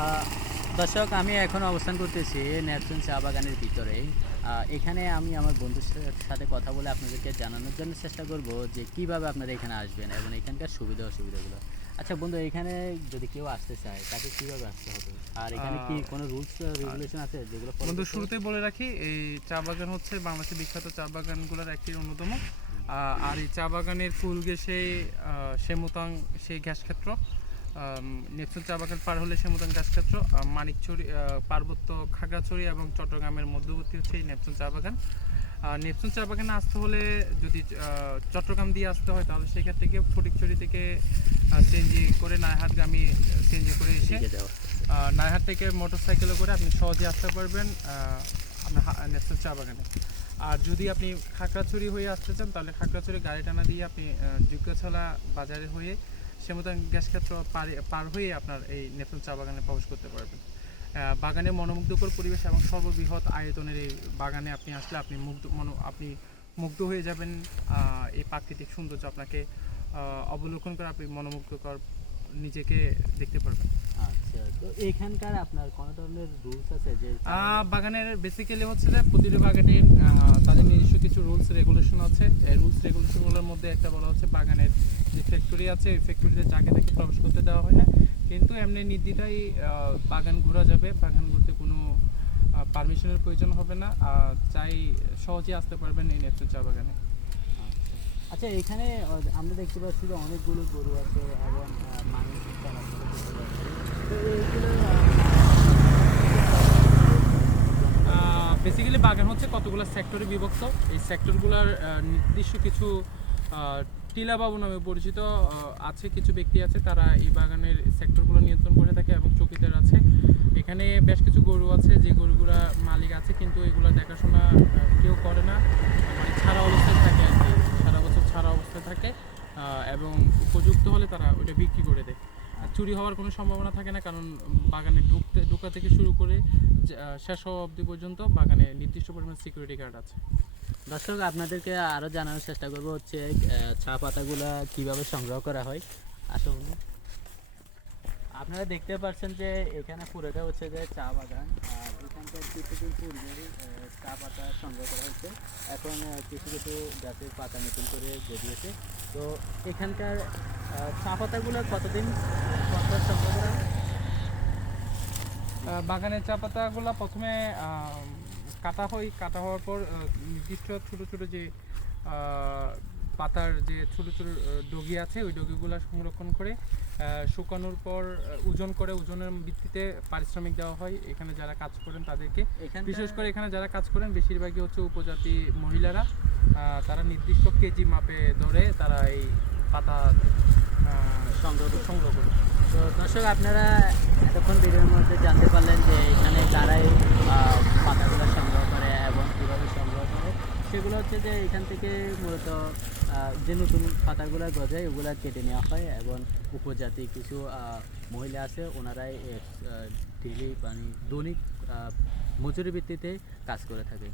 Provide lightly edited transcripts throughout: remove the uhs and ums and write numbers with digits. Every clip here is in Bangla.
আহ, দর্শক, আমি এখন অবস্থান করতেছি নেপচুন চা বাগানের ভিতরেই। এখানে আমি আমার বন্ধুর সাথে কথা বলে আপনাদেরকে জানানোর জন্য চেষ্টা করব যে কিভাবে আপনারা এখানে আসবেন এবং এখানকার সুবিধা অসুবিধাগুলো। আচ্ছা বন্ধু, এখানে যদি কেউ আসতে চায় তাকে কিভাবে আসতে হবে? আর এখানে কি আহ, কোনো রুলস আর রেগুলেশন আছে যেগুলো ফলো বন্ধু, করতে হবে? শুরুতেই বলে রাখি, এই চা বাগান হচ্ছে বাংলাদেশের বিখ্যাত চা বাগানগুলোর একটি অন্যতম। আর এই চা বাগানের কুল ঘেঁষে সেমুতাং সেই গ্যাস ক্ষেত্র, নেপচুন চা বাগান পার হলে সেমুতাং গ্যাস ক্ষেত্র, মানিকছড়ি পার্বত্য, খাগড়াছড়ি এবং চট্টগ্রামের মধ্যবর্তী হচ্ছে এই নেপচুন চা বাগান। নেপচুন চা বাগানে আসতে হলে যদি চট্টগ্রাম দিয়ে আসতে হয় তাহলে সেখান থেকে ফটিকছড়ি থেকে সিএনজি করে নায়হাটগামী সিএনজি করে এসে দিকে যাওয়া। নায়হাট থেকে মোটরসাইকেলে করে আপনি সহজে আসতে পারবেন আপনার নেপচুন চা বাগানে। আর যদি আপনি খাগড়াছড়ি হয়ে আসতে চান তাহলে খাগড়াছড়ি গাড়ি টানা দিয়ে আপনি যোগ্যছলা বাজারে হয়ে সেমতাং গ্যাস ক্ষেত্র পার হয়ে আপনার এই নেপচুন চা বাগানে প্রবেশ করতে পারবেন। বাগানে মনোমুগ্ধকর পরিবেশ এবং সর্ববৃহৎ আয়তনের এই বাগানে আপনি আসলে আপনি মুগ্ধ হয়ে যাবেন। এই প্রাকৃতিক সৌন্দর্য আপনাকে অবলোকন করে আপনি মনোমুগ্ধকর নিজেকে দেখতে পারবেন। আচ্ছা, তো এখানকার আপনার কোনো ধরনের রুলস আছে যে চা বাগান? বাগানের বেসিক্যালি হচ্ছে যে প্রতিটি বাগানের তাদের নিজস্ব কিছু রুলস রেগুলেশন আছে। এই রুলস রেগুলেশনগুলোর মধ্যে একটা বলা হচ্ছে বাগানের যে ফ্যাক্টরি আছে ওই ফ্যাক্টরিতে যাকে তাকে প্রবেশ করতে দেওয়া হয় না, কিন্তু এমনি নির্দ্বিধায় বাগান ঘোরা যাবে। বাগান ঘুরতে কোনো পারমিশনের প্রয়োজন হবে না। চাই সহজে আসতে পারবেন এই নেপচুন চা বাগানে। আচ্ছা। আচ্ছা, এখানে আমরা দেখতে পাচ্ছি যে অনেকগুলো গরু আছে এবং মানুষ চলাচল করতে পারছে। তো এইগুলো কতটুকু জনবসতি আছে? বেসিক্যালি বাগান হচ্ছে কতগুলো সেক্টরে বিভক্ত। এই সেক্টরগুলোর নির্দিষ্ট কিছু টিলা বাবু নামে পরিচিত আছে, কিছু ব্যক্তি আছে, তারা এই বাগানের সেক্টরগুলো নিয়ন্ত্রণ করে থাকে এবং চৌকিদার আছে। এখানে বেশ কিছু গরু আছে যে গরুগুলা মালিক আছে কিন্তু এগুলো দেখাশোনা কেউ করে না, মানে ছাড়া অবস্থায় থাকে আর কি, সারা বছর ছাড়া অবস্থায় থাকে। এবং উপযুক্ত হলে তারা ওইটা বিক্রি করে দেয়। আর চুরি হওয়ার কোনো সম্ভাবনা থাকে না, কারণ বাগানে ঢোকা থেকে শুরু করে শেষ হওয়া অবধি পর্যন্ত বাগানে নির্দিষ্ট পরিমাণ সিকিউরিটি গার্ড আছে। দর্শক, আপনাদেরকে আরো জানানোর চেষ্টা করবো হচ্ছে চা পাতাগুলা কিভাবে সংগ্রহ করা হয়। আসলে আপনারা দেখতে পাচ্ছেন যে এখানে পুরোটা হচ্ছে যে চা বাগান। আর এখানকার কিছুদিন পূর্বে চা পাতা সংগ্রহ করা হচ্ছে। এখন কিছু কিছু গাছের পাতা নতুন করে গজিয়েছে। তো এখানকার চা পাতাগুলো কতদিন পর পর সংগ্রহ করা হয়? বাগানের চা পাতাগুলো প্রথমে কাটা হয়। কাটা হওয়ার পর নির্দিষ্ট ছোট ছোট যে আহ, পাতার যে ছোট ছোট ডগি আছে ওই ডগিগুলো সংরক্ষণ করে শুকানোর পর ওজন করে, ওজনের ভিত্তিতে পারিশ্রমিক দেওয়া হয় এখানে যারা কাজ করেন তাদেরকে। এখানকার বিশেষ করে এখানে যারা কাজ করেন বেশিরভাগই হচ্ছে উপজাতি মহিলারা। তারা নির্দিষ্ট কেজি মাপে ধরে তারা এই পাতা সংগ্রহ করে। তো দর্শক, আপনারা এতক্ষণ ভিডিওর মধ্যে জানতে পারলেন যে এখানে যারাই পাতাগুলো সংগ্রহ করে এবং কীভাবে সংগ্রহ করে। সেগুলো হচ্ছে যে এখান থেকে মূলত যে নতুন পাতাগুলো গজায় ওগুলা কেটে নেওয়া হয় এবং উপজাতি কিছু মহিলা আছে, ওনারাই ডেইলি মানে দৈনিক মজুরি ভিত্তিতে কাজ করে থাকে।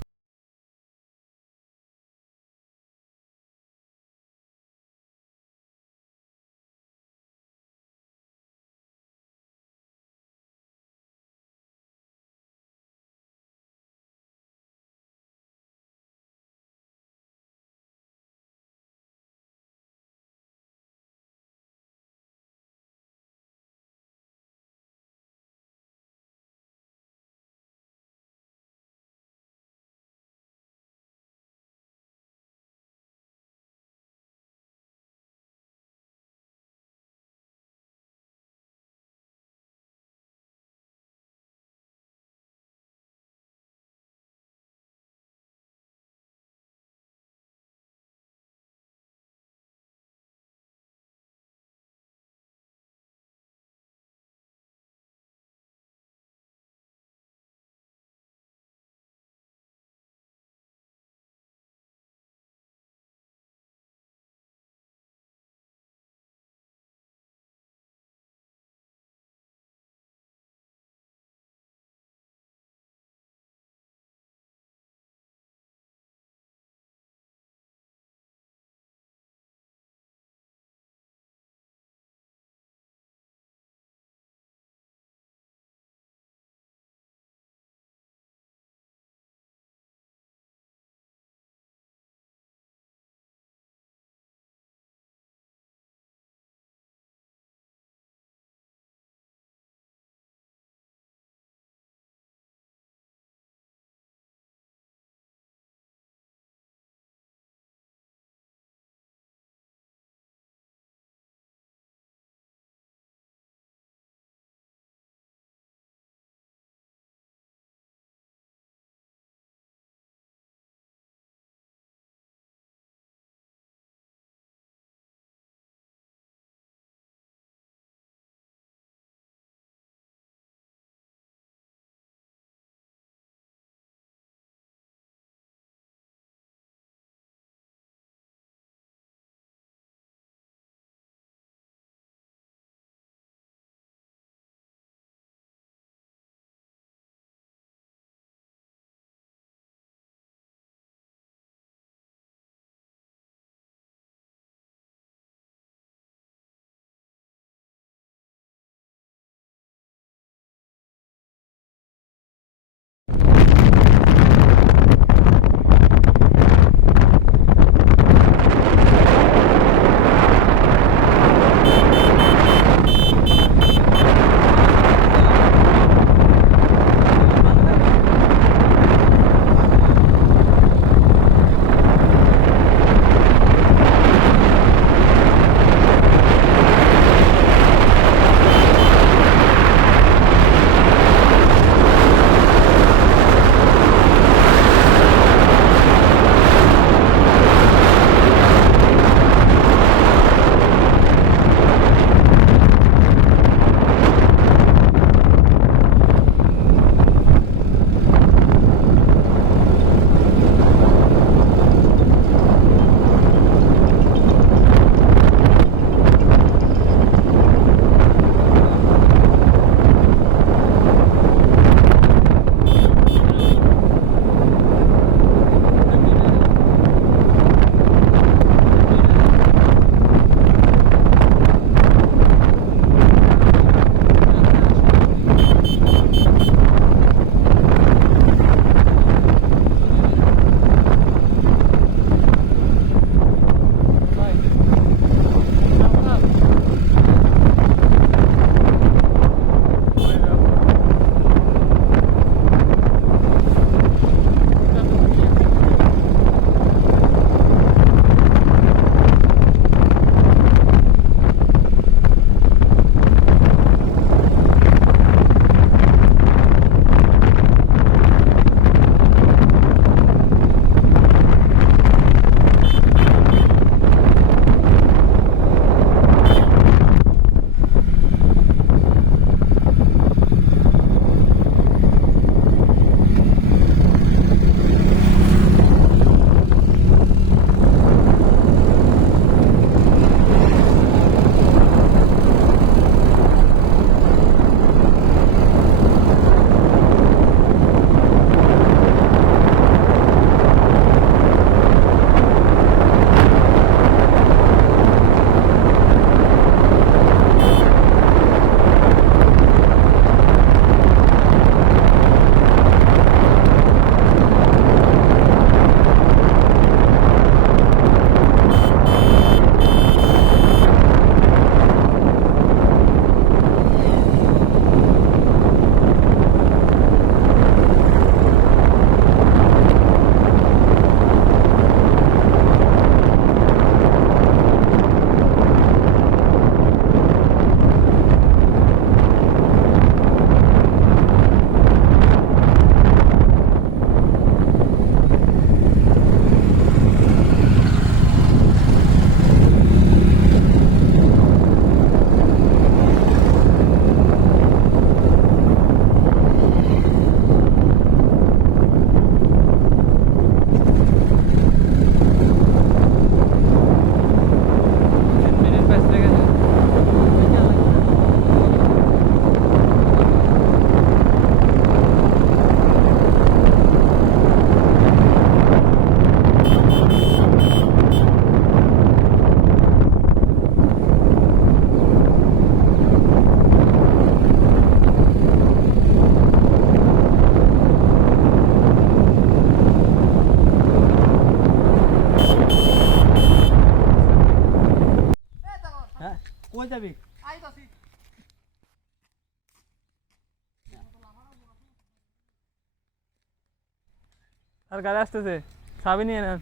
আর গাড়ি আসতেছে, চাবি নিয়ে নেন।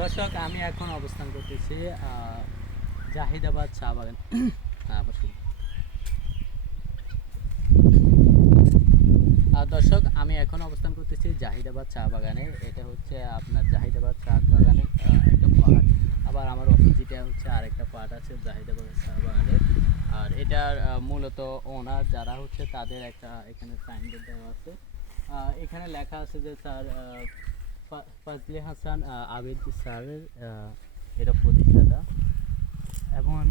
দর্শক আমি এখন অবস্থান করতেছি জাহিদাবাদ চা বাগান। দর্শক আমি এখন অবস্থান করতেছি জাহিদাবাদ চা বাগানে। এটা হচ্ছে আপনার জাহিদাবাদ চা বাগানের একটা পার্ট, আবার আমার অপোজিটে হচ্ছে আরেকটা পার্ট আছে জাহিদাবাদ চা বাগানের। আর এটার মূলত ওনার যারা হচ্ছে তাদের একটা এখানে সাইনবোর্ড দেওয়া আছে। এখানে লেখা আছে যে স্যার ফজলে হাসান আবিদ স্যারের এটা প্রতিষ্ঠাতা এবং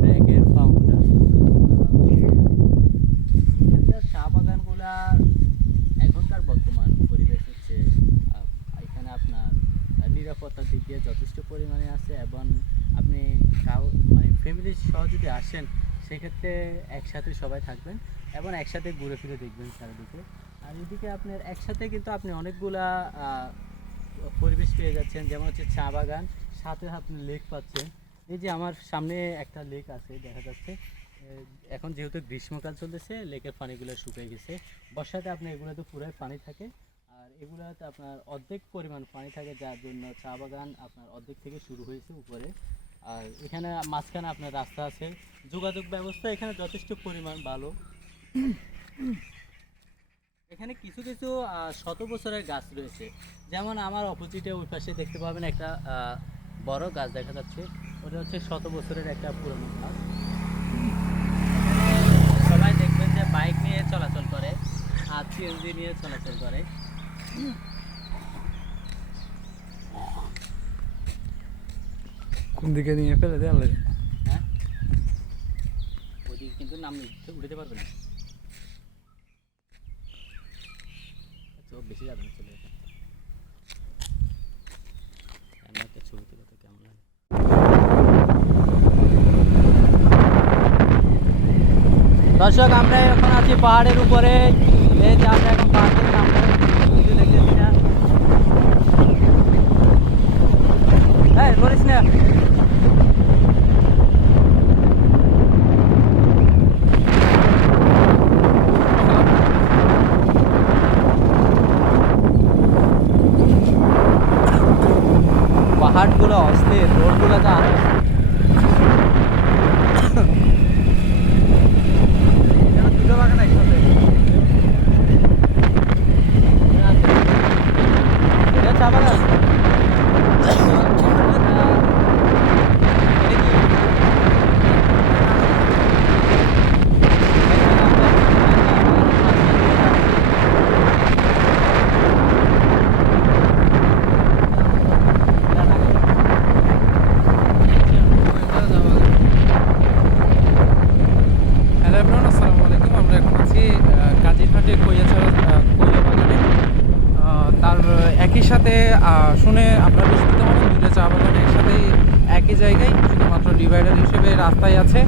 ব্র্যাকের ফাউন্ডার। চা বাগানগুলা এখনকার বর্তমান পরিবেশ হচ্ছে এখানে আপনার নিরাপত্তার দিক দিয়ে যথেষ্ট পরিমাণে আছে এবং আপনি মানে ফ্যামিলি সহ যদি আসেন সেক্ষেত্রে একসাথে সবাই থাকবেন এবং একসাথে ঘুরে ফিরে দেখবেন চারিদিকে। আর এদিকে আপনার একসাথে কিন্তু আপনি অনেকগুলা পরিবেশ পেয়ে যাচ্ছেন, যেমন হচ্ছে চা বাগান, সাথে আপনি লেক পাচ্ছেন। এই যে আমার সামনে একটা লেক আছে দেখা যাচ্ছে। এখন যেহেতু গ্রীষ্মকাল চলতেছে লেকের পানিগুলো শুকিয়ে গেছে, বর্ষাতে আপনি এগুলোতে পুরাই পানি থাকে আর এগুলোতে আপনার অর্ধেক পরিমাণ পানি থাকে, যার জন্য চা বাগান আপনার অর্ধেক থেকে শুরু হয়েছে উপরে। আর এখানে মাঝখানে আপনার রাস্তা আছে, যোগাযোগ ব্যবস্থা এখানে যথেষ্ট পরিমাণ ভালো। এখানে কিছু কিছু শত বছরের গাছ রয়েছে, যেমন আমার অপোজিটে ওই পাশে দেখতে পাবেন একটা বড় গাছ দেখা যাচ্ছে, ওটা হচ্ছে শত বছরের একটা পুরনো গাছ। সবাই দেখবেন যে বাইক নিয়ে চলাচল করে আর সিএনজি নিয়ে চলাচল করে। কোন দিকে নিয়ে ফেলে দেয় আল্লাহ। হ্যাঁ, ওইদিকে কিন্তু নাম উঠতে পারবে না, বেশি যাবে না, চলে যাবে। আমি একটা ছবি তুলে তো কেমন লাগে। দর্শক আমরা এখন আছি পাহাড়ের উপরে, এই যে আমরা এখন পাহাড় থেকে নামবো, কিছু দেখতেছি না। এই করিস না। পাহাড়গুলো অস্থির, রোডগুলো তো আরো দুটো বাগান একসাথে। এটা চা বাগান। হ্যালো এভরিওয়ান, আসসালামু আলাইকুম। আমরা এখন আছি কাজিরহাটের কৈয়াছড়া কৈয়া বাগানে। তার একই সাথে শুনে আপনারা বিস্মিত হবেন, দুইটা চা বাগান একসাথে একই জায়গায়, শুধুমাত্র ডিভাইডার হিসেবে রাস্তায় আছে।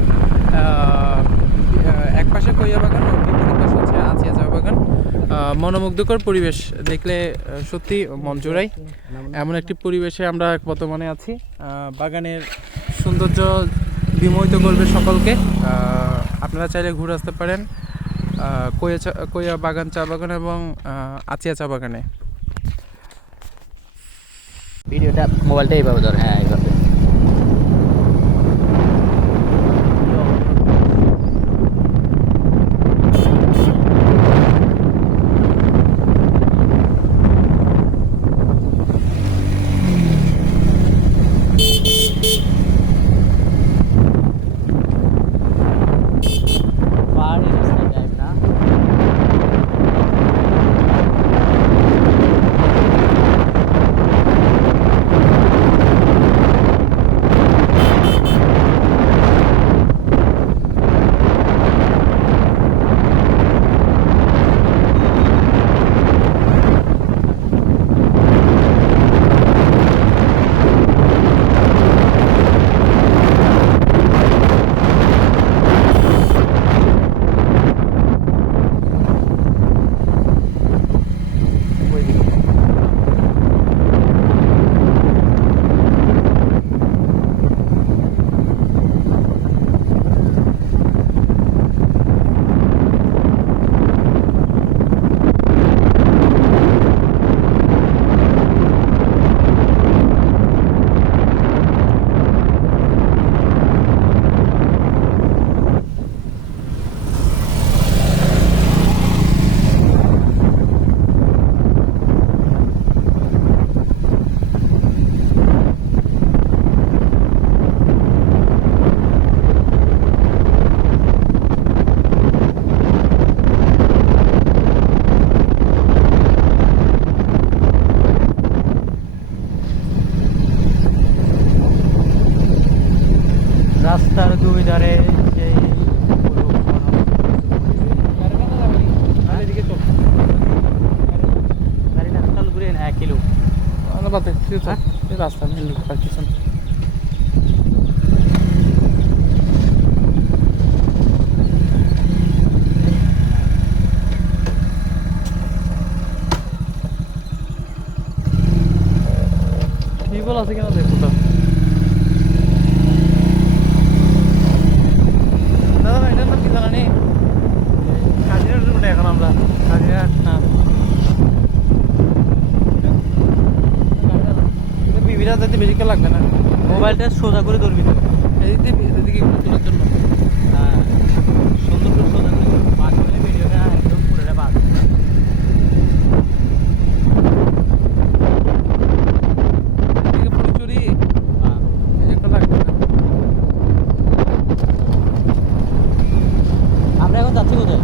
এক পাশে কৈয়া বাগান ও বিপরীত পাশে হচ্ছে আচিয়া চা বাগান। মনোমুগ্ধকর পরিবেশ, দেখলে সত্যি মন জোড়ায়। এমন একটি পরিবেশে আমরা বর্তমানে আছি। বাগানের সৌন্দর্য বিমোহিত করবে সকলকে। আপনারা চাইলে ঘুরে আসতে পারেন কৈয়া বাগান চা বাগান এবং আচিয়া চা বাগানে। ভিডিওটা মোবাইলটা এইভাবে ধর, হ্যাঁ এইভাবে। পাহাড়ি রাস্তা টাইপ না। ভিতরে যে পুরো এদিকে চল গাড়িটা চালু করে 1 কিলো বাতে এই রাস্তা মেন আর কিছু না। টিউবওয়েল আছে কেন দেখো তো দাদা এটার নাম কি জানি কাজিরার রুটে এখন আমরা কাজিরা হ্যাঁ বিবিরা যাতে বেশি কেউ লাগবে না মোবাইলটা সোজা করে ধরবি তো এদিকে তোলার জন্য হ্যাঁ সুন্দর করে সোজা করে বাস করে ভিডিওটা একদম পুরোটা বাস এদিকে ফুলচুরি একটা লাগবে না আমরা এখন যাচ্ছি কোথায়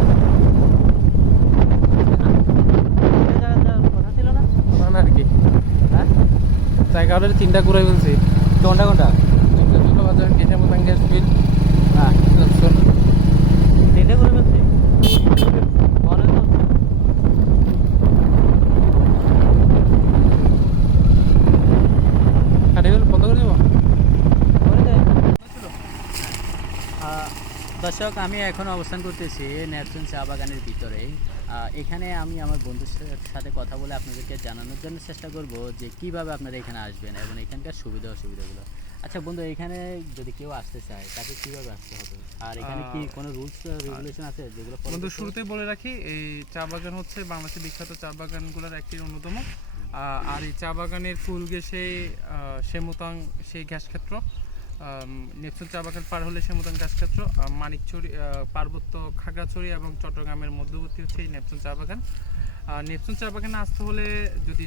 এই জায়গায় যাওয়ার কথা ছিল না না আর কি হ্যাঁ জায়গা হলে 3টা ঘুরে ফেলছি কোনটা কোনটা বাজার কেটে মতান গ্যাস বিল হ্যাঁ জংশন তিনটে করে ফেলছি মনে তো কাটে ফেল বন্ধ করে দেবো করে দে। দর্শক আমি এখন অবস্থান করতেছি নেপচুন চা বাগানের ভিতরে এখানে আমি আমার বন্ধুর সাথে কথা বলে আপনাদেরকে জানানোর জন্য চেষ্টা করব যে কিভাবে আপনারা এখানে আসবেন এবং এখানকার সুবিধা অসুবিধাগুলো। আচ্ছা বন্ধু, এখানে যদি কেউ আসতে চায় তাকে কিভাবে আসতে হবে আর এখানে কি কোনো রুলস রেগুলেশন আছে যেগুলো follow বন্ধু করতে হবে? শুরুতেই বলে রাখি, এই চা বাগান হচ্ছে বাংলাদেশের বিখ্যাত চা বাগানগুলোর একটি অন্যতম। আর এই চা বাগানের ফুল ঘেঁষে সেমুতাং সেই গ্যাস ক্ষেত্র, নেপচুন চা বাগান পার হলে সেমুতাং গ্যাস ক্ষেত্র, মানিকছড়ি পার্বত্য খাগড়াছড়ি এবং চট্টগ্রামের মধ্যবর্তী হচ্ছে এই নেপচুন চা বাগান। নেপচুন চা বাগানে আসতে হলে যদি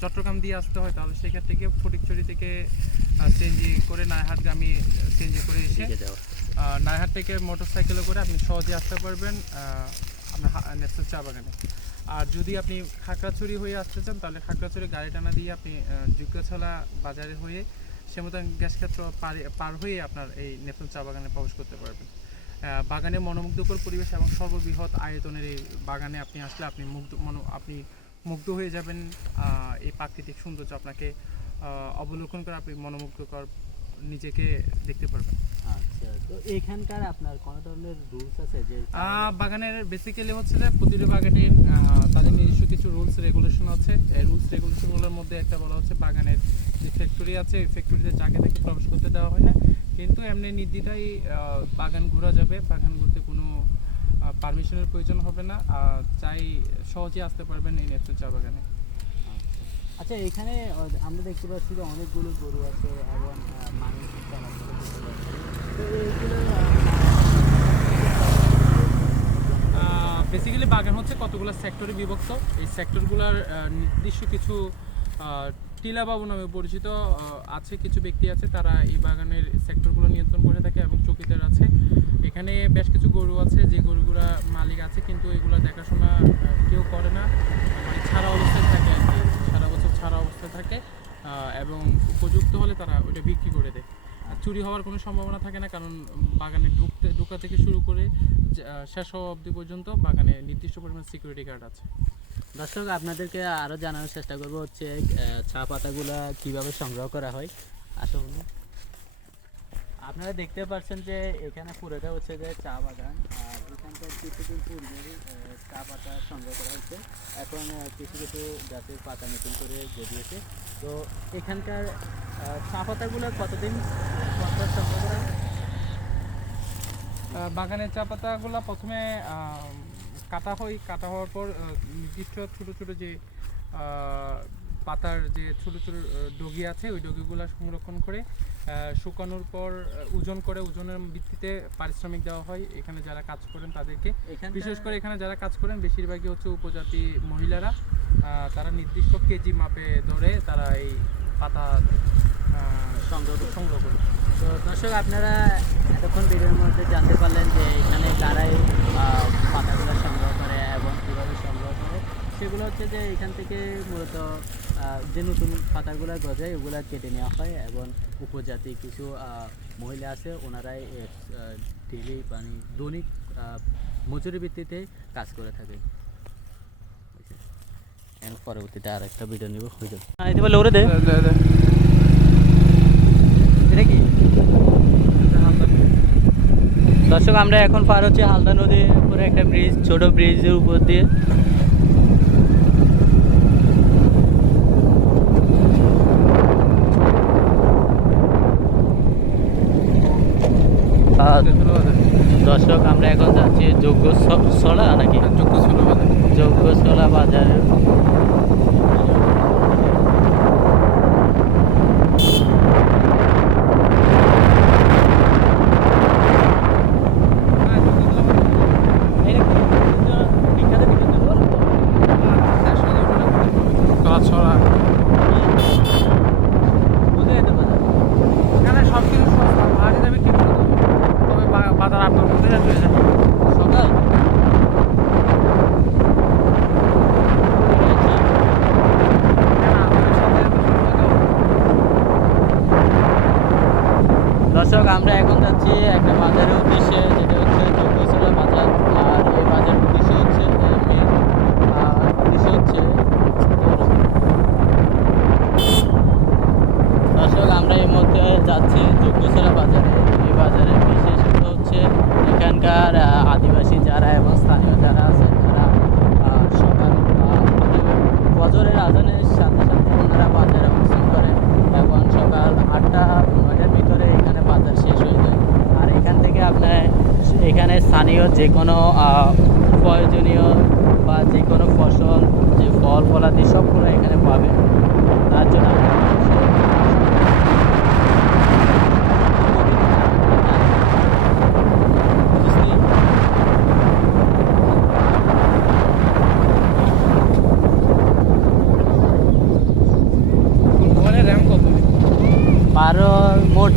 চট্টগ্রাম দিয়ে আসতে হয় তাহলে সেখান থেকে ফটিকছড়ি থেকে সিএনজি করে নায়হাটগামী সিএনজি করে এসে ঠিক আছে, নায়হাট থেকে মোটরসাইকেলে করে আপনি সহজে আসতে পারবেন আপনার নেপচুন চা বাগানে। আর যদি আপনি খাগড়াছড়ি হয়ে আসতে চান তাহলে খাগড়াছড়ি গাড়ি টানা দিয়ে আপনি যুগছালা বাজারে হয়ে সেমতাং গ্যাস ক্ষেত্র পার হয়ে আপনার এই নেপচুন চা বাগানে প্রবেশ করতে পারবেন। বাগানে মনোমুগ্ধকর পরিবেশ এবং সর্ববৃহৎ আয়তনের এই বাগানে আপনি আসলে আপনি মুগ্ধ হয়ে যাবেন। এই প্রাকৃতিক সৌন্দর্য আপনাকে অবলোকন করে আপনি মনোমুগ্ধকর নিজেকে দেখতে পারবেন। আচ্ছা, তো এখানকার আপনার কোনো ধরনের রুলস আছে যে বাগানের বেসিক্যালি হচ্ছে যে প্রতিটি বাগানের তাদের নিজস্ব কিছু রুলস রেগুলেশন আছে। এই রুলস রেগুলেশনগুলোর মধ্যে একটা বলা হচ্ছে বাগানের যে ফ্যাক্টরি আছে ওই ফ্যাক্টরিতে যাকে তাকে প্রবেশ করতে দেওয়া হয় না, কিন্তু এমনি নির্দ্বিধায় বাগান ঘোরা যাবে। বাগান ঘুরতে কোনো পারমিশনের প্রয়োজন হবে না, চাই সহজে আসতে পারবেন এই নেপচুন চা বাগানে। আচ্ছা, এখানে আমরা দেখতে পাচ্ছি যে অনেকগুলো গরু আছে এবং মানুষ চলাচল করতে পারছে। তো এইগুলো বেসিক্যালি বাগান হচ্ছে কতগুলো সেক্টরে বিভক্ত। এই সেক্টরগুলোর নির্দিষ্ট কিছু টিলা বাবু নামে পরিচিত আছে, কিছু ব্যক্তি আছে, তারা এই বাগানের সেক্টরগুলো নিয়ন্ত্রণ করে থাকে এবং চৌকিদার আছে। এখানে বেশ কিছু গরু আছে যে গরুগুলা মালিক আছে কিন্তু এগুলো দেখাশোনা কেউ করে না, মানে ছাড়া অবস্থায় থাকে আর কি, সারা বছর ছাড়া অবস্থায় থাকে এবং উপযুক্ত হলে তারা ওটা বিক্রি করে দেয়। চুরি হওয়ার কোনো সম্ভাবনা থাকে না, কারণ বাগানে ঢোকা থেকে শুরু করে শেষ হওয়া অবধি পর্যন্ত বাগানে নির্দিষ্ট পরিমাণ সিকিউরিটি গার্ড আছে। দর্শক, আপনাদেরকে আরও জানানোর চেষ্টা করবো হচ্ছে চা পাতাগুলা কীভাবে সংগ্রহ করা হয়। আসলে আপনারা দেখতে পাচ্ছেন যে এখানে পুরোটা হচ্ছে যে চা বাগান, আর এখানকার কিছুদিন পূর্বে চা পাতা সংগ্রহ করা হচ্ছে। এখন কিছু কিছু গাছের পাতা নতুন করে গজিয়েছে। তো এখানকার চা পাতাগুলো কতদিন পর সংগ্রহ করা হয়? বাগানের চা পাতাগুলো প্রথমে কাটা হয়, কাটা হওয়ার পর নির্দিষ্ট ছোটো ছোটো যে পাতার যে ছোটো ছোটো ডগি আছে ওই ডগিগুলো সংরক্ষণ করে শুকানোর পর ওজন করে, ওজনের ভিত্তিতে পারিশ্রমিক দেওয়া হয় এখানে যারা কাজ করেন তাদেরকে। বিশেষ করে এখানে যারা কাজ করেন বেশিরভাগই হচ্ছে উপজাতি মহিলারা, তারা নির্দিষ্ট কেজি মাপে ধরে তারা এই পাতা সংগ্রহ করে। তো দর্শক, আপনারা এতক্ষণ ভিডিওর মধ্যে জানতে পারলেন যে এখানে তারাই পাতাগুলো সংগ্রহ করে এবং কীভাবে সংগ্রহ করে। সেগুলো হচ্ছে যে এখান থেকে মূলত যে নতুন পাতাগুলো গজায় ওগুলো কেটে নেওয়া হয় এবং উপজাতি কিছু মহিলা আছে ওনারাই ডেলি মানে দৈনিক মজুরি ভিত্তিতে কাজ করে থাকে। এর পরবর্তীতে আর একটা ভিডিও নিব হয়ে যাবে। এতে বলে ওরে দে এটা কি দর্শক, আমরা এখন পার হচ্ছে হালদা নদীর উপরে একটা ব্রিজ, ছোট ব্রিজের উপর দিয়ে। দর্শক, আমরা এখন যাচ্ছি যোগ্যশলা নাকি যোগ্যশলা বাজারের। এখানে সব কিছু সস্তা, ভাড়া যাবে কি করে? তবে বাজার আপনার মধ্যে যাচ্ছে সকাল দর্শক, আমরা এখন যাচ্ছি একটা বাজারের উদ্দেশ্যে, যেটা হচ্ছে যোগ্যশলা বাজার। আর এই বাজারের উদ্দেশ্য হচ্ছে মেন উদ্দেশ্য হচ্ছে দর্শক, আমরা এই মুহূর্তে যাচ্ছি যোগ্যশলা বাজারে। এই বাজারের বিশেষত হচ্ছে এখানকার আদিবাসী যারা এবং স্থানীয় যারা আছেন তারা সকাল ফজরের আজানের সাথে সাথে ওনারা বাজারে অবস্থান করেন এবং সকাল 8টা-9টার ভিতরে এখানে বাজার শেষ হয়ে যায়। আর এখান থেকে আপনার এখানে স্থানীয় যে কোনো প্রয়োজনীয় বা যে কোনো ফসল, যে ফল ফলাদি সবগুলো এখানে পাবেন। তার জন্য র্যাম কত? 12 মোট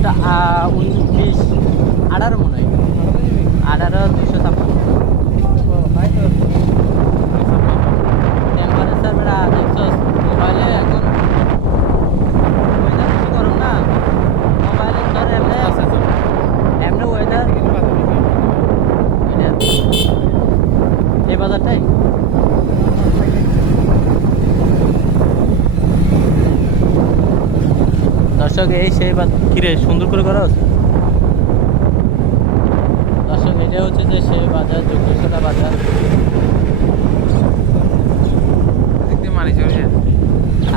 19 18 মনে হয়, 18 256 টেম্পারেচার বেড়া দেখছো মোবাইলে এখন ওয়েদার বেশি গরম না, মোবাইলে ধর এমনি এমনি ওয়েদার এই বাজারটাই দর্শক, এই সেই কিরে সুন্দর করে করা আছে দর্শক। এটা হচ্ছে যে সেই বাজার, যোগ্যশলা বাজার।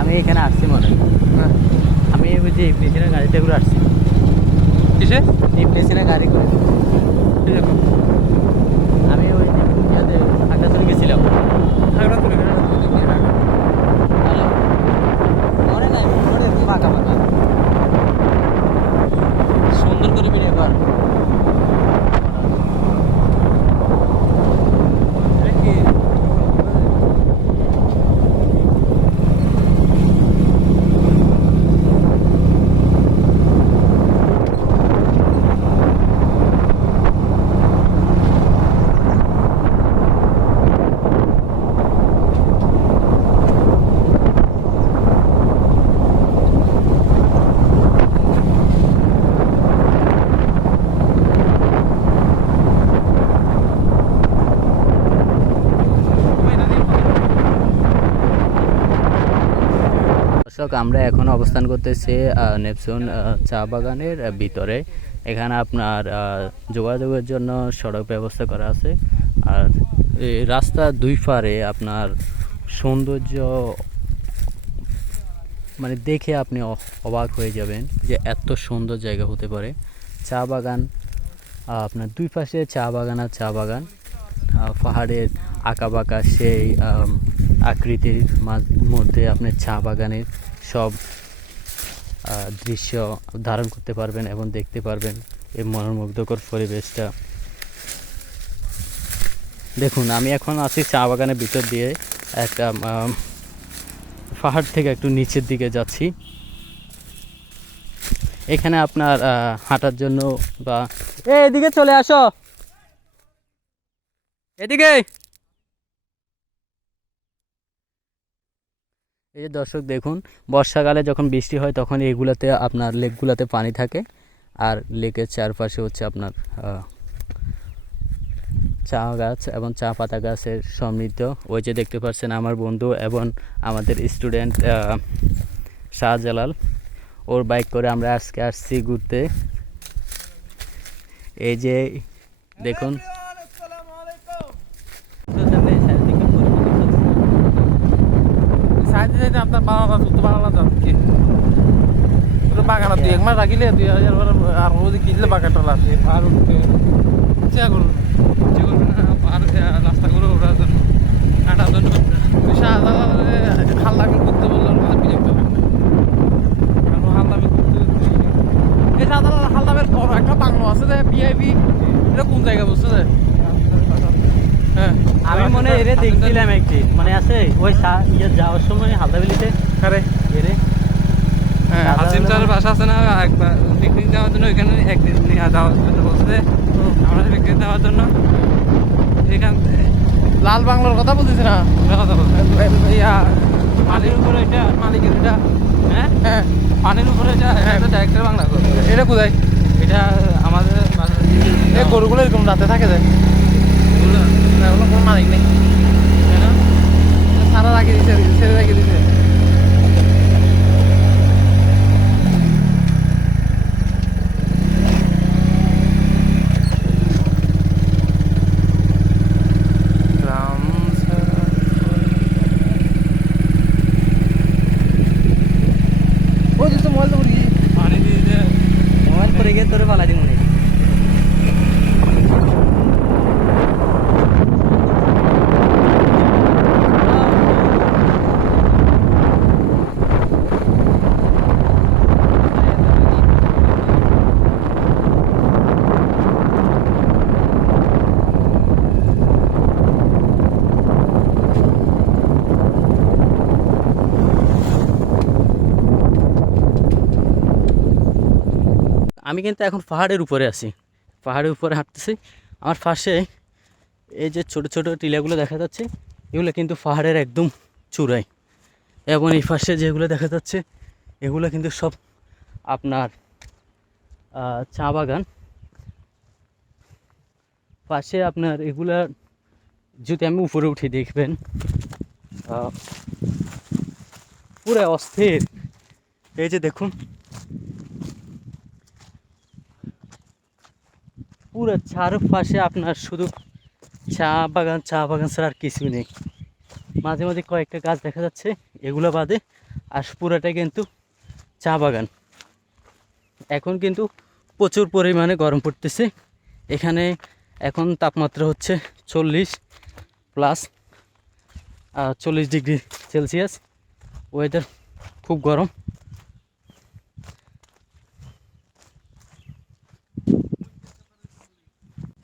আমি এখানে আসছি মনে হয়, আমি ওই যে ইবলিসিনের গাড়িতে করে আসছি। কিসে? ইবলিসিনের গাড়ি করে আমি ওই ইয়াতে আগ্রাসনে গেছিলাম। হ্যালো, মনে নাই মনে ফাঁকা ফাঁকা সুন্দর করে ভিডিও কর। দর্শক, আমরা এখন অবস্থান করতেছি নেপচুন চা বাগানের ভিতরে। এখানে আপনার যোগাযোগের জন্য সড়ক ব্যবস্থা করা আছে। আর এই রাস্তার দুই পারে আপনার সৌন্দর্য মানে দেখে আপনি অবাক হয়ে যাবেন যে এত সুন্দর জায়গা হতে পারে। চা বাগান, আপনার দুই পাশে চা বাগান আর চা বাগান, পাহাড়ের আঁকাবাঁকা সেই আকৃতির মধ্যে আপনি চা বাগানের সব দৃশ্য ধারণ করতে পারবেন এবং দেখতে পারবেন এই মনোমুগ্ধকর পরিবেশটা। দেখুন, আমি এখন আছি চা বাগানের ভিতর দিয়ে, একটা পাহাড় থেকে একটু নিচের দিকে যাচ্ছি। এখানে আপনার হাঁটার জন্য বা এদিকে চলে আসো, এদিকে এই যে দর্শক দেখুন, বর্ষাকালে যখন বৃষ্টি হয় তখন এগুলাতে আপনার লেকগুলাতে পানি থাকে, আর লেকের চারপাশে হচ্ছে আপনার চা গাছ এবং চা পাতা গাছের সমৃদ্ধ। ওই যে দেখতে পাচ্ছেন আমার বন্ধু এবং আমাদের স্টুডেন্ট শাহজালাল, ওর বাইক করে আমরা আজকে আসছি ঘুরতে। এই যে দেখুন, সাইডে সাইডে আপনার বানালা দুধ বানালা যাচ্ছে পুরো বাগানা 2 এক মাস রাখিলে 2000 আর ওই কিনলে বাগানটা লাগছে আর ইচ্ছা করুন আর রাস্তাগুলো ওঠার জন্য কাটার জন্য হালদা বিল করতে বললো আমাদের বিরক্ত লাগবে, কারণ হালদা বিল করতে এই হালদা বিল বড় একটা বাংলো আছে যে ভিআইপি, এটা কোন জায়গা বুঝছে যে হ্যাঁ আমি মনে এরে দেখছিলাম একদিন, মানে আছে ওই যাওয়ার সময় হালদাবিলিতে আরে এরে হাসিম স্যারের বাসা আছে না, একবার পিকনিক যাওয়ার জন্য ওইখানে একদিন নিয়ে যাওয়ার জন্য বলছে আমরা পিকনিক যাওয়ার জন্য এখান লাল বাংলার কথা বলতেছি না, কথা বলছে পানির উপরে এটা মালিকের এটা, হ্যাঁ হ্যাঁ পানির উপরে এটা ডাইরেক্টর বাংলা, এটা কোথায়? এটা আমাদের এই গরুগুলো এরকম রাতে থাকে যায়, ওগুলো কোনো মালিক নেই, সারা রাখে দিচ্ছে, ছেড়ে রেখে দিচ্ছে। মোবাইল পরে গিয়ে তোরে পালা দিব না। আমি কিন্তু এখন পাহাড়ের উপরে আছি, পাহাড়ের উপরে হাঁটতেছি। আমার পাশে এই যে ছোট ছোট টিলাগুলো দেখা যাচ্ছে, এগুলো কিন্তু পাহাড়ের একদম চূড়ায়, এবং এই পাশে যেগুলো দেখা যাচ্ছে এগুলো কিন্তু সব আপনার চা বাগান। পাশে আপনার এগুলা যদি আমি উপরে উঠে দেখবেন পুরো অস্থির। এই যে দেখুন, পুরো চারপাশে আপনার শুধু চা বাগান ছাড়া আর কিছুই নেই। মাঝে মাঝে কয়েকটা গাছ দেখা যাচ্ছে, এগুলো বাদে আর পুরোটাই কিন্তু চা বাগান। এখন কিন্তু প্রচুর পরিমাণে গরম পড়তেছে এখানে, এখন তাপমাত্রা হচ্ছে 40+ ডিগ্রি সেলসিয়াস, ওয়েদার খুব গরম।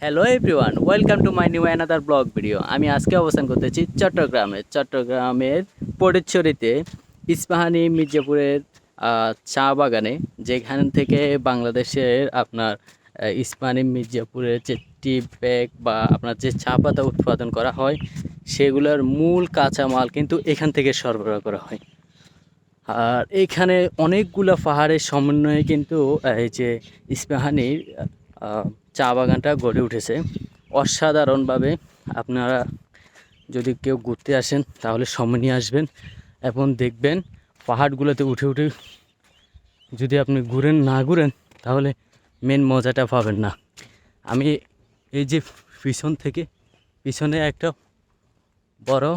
Hello everyone, welcome to my new another blog video. আমি আজকে অবস্থান করতেছি চট্টগ্রামের পটুয়াখালীতে ইস্পাহানি মির্জাপুরের চা বাগানে, যেখান থেকে বাংলাদেশের আপনার ইস্পাহানি মির্জাপুরের যে টি ব্যাগ বা আপনার যে চা পাতা উৎপাদন করা হয় সেগুলোর মূল কাঁচামাল কিন্তু এখান থেকে সরবরাহ করা হয়। আর এখানে অনেকগুলো পাহাড়ের সমন্বয়ে কিন্তু এই যে ইস্পাহানির চা বাগানটা গড়ে উঠেছে অসাধারণভাবে। আপনারা যদি কেউ ঘুরতে আসেন তাহলে সময় নিয়ে আসবেন এবং দেখবেন পাহাড়গুলোতে উঠে উঠে যদি আপনি ঘুরেন তাহলে মেন মজাটা পাবেন না। আমি এই যে পিছনে একটা বড়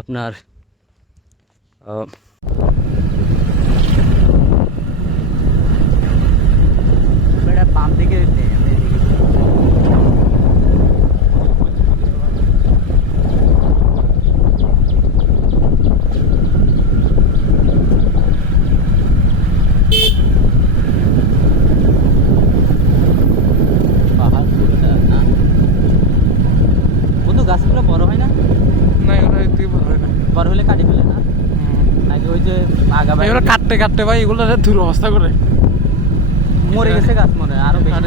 আপনার বাম দিকে গাছগুলো বড় হয় না, বড় হলে কাটি ফেলে না নাকি ওই যে এগুলো কাটতে ভাই এগুলো দূর অবস্থা করে মরে গেছে গাছ, মনে আরো বেশি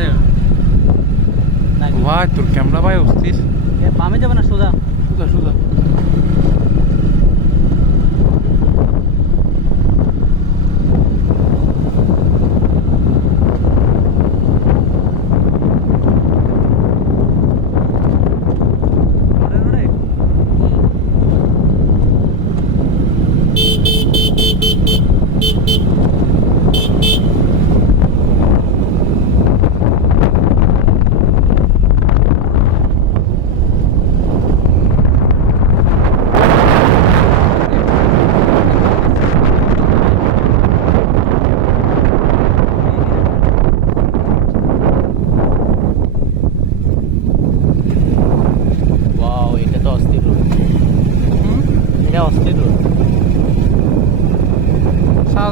ভাই। তোর ক্যামেরা ভাই অস্থির, বামে যাবে না সোজা? সোজা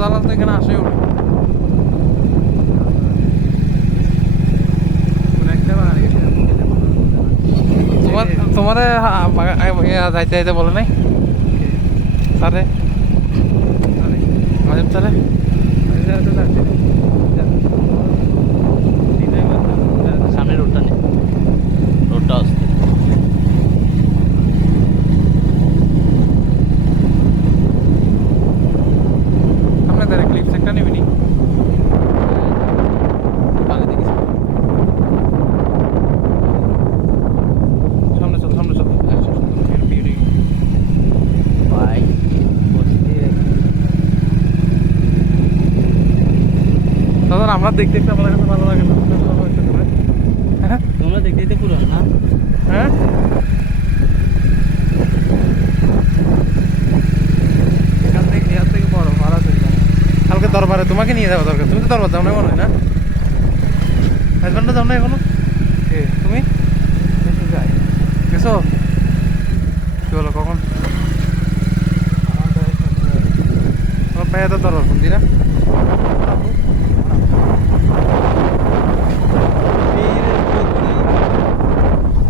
দালাল তো এখানে আসেও না। তোমাদের যাইতে যাইতে বলে নাই স্যারে, মাজেব স্যারে? সামনে রোডটা নেই, রোডটা আসছে। আপনাদের ক্লিপস একটা নেবেনি? সামনে চল, সামনে চল। ভাই দাদা আমরা দেখতে দেখতে আমাদের কাছে ভালো লাগে না। হ্যাঁ তোমরা দেখতে দেখতে পুরো না? হ্যাঁ এখান থেকে বড় ভাড়া চলে যাবে। কালকে দরবারে তোমাকে নিয়ে যাওয়া দরকার। তুমি তো দরবার যাও না মনে হয় না? হাজব্যান্ডও যাও না এখনো? তুমি গেছো? কি বলো কখন? তোমার ভাইয়া তো দরবার কোন দিনা?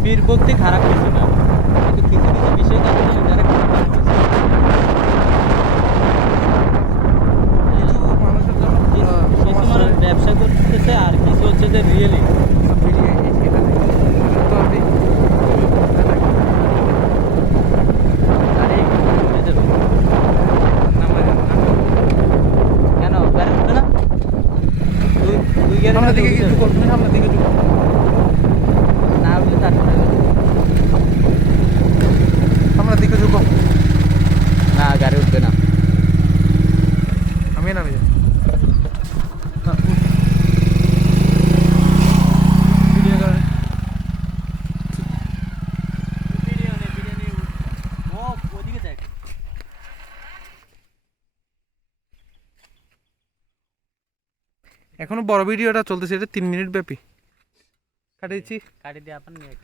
পীর ভক্তি খারাপ কিছু না, কিন্তু কিছু কিছু বিষয় থাকে না যারা খারাপ করে দিচ্ছে। কিছু মানুষের জন্য কিছু মানুষ ব্যবসা করতেছে আর কিছু হচ্ছে যে রিয়েলি কেন গাড়ি উঠবে না? তুই গাড়ি সামনের দিকে কিছু করবে না, সামনের দিকে ঢুকো। না উঠলে তারপরে সামনের দিকে ঢুকো। না গাড়ি উঠবে না। আমি নামে যাই। এখনো বড় ভিডিওটা চলতেছে, এটা 3 মিনিট ব্যাপী। কাটিয়েছি। কাটি দিয়ে আপনার নিয়ে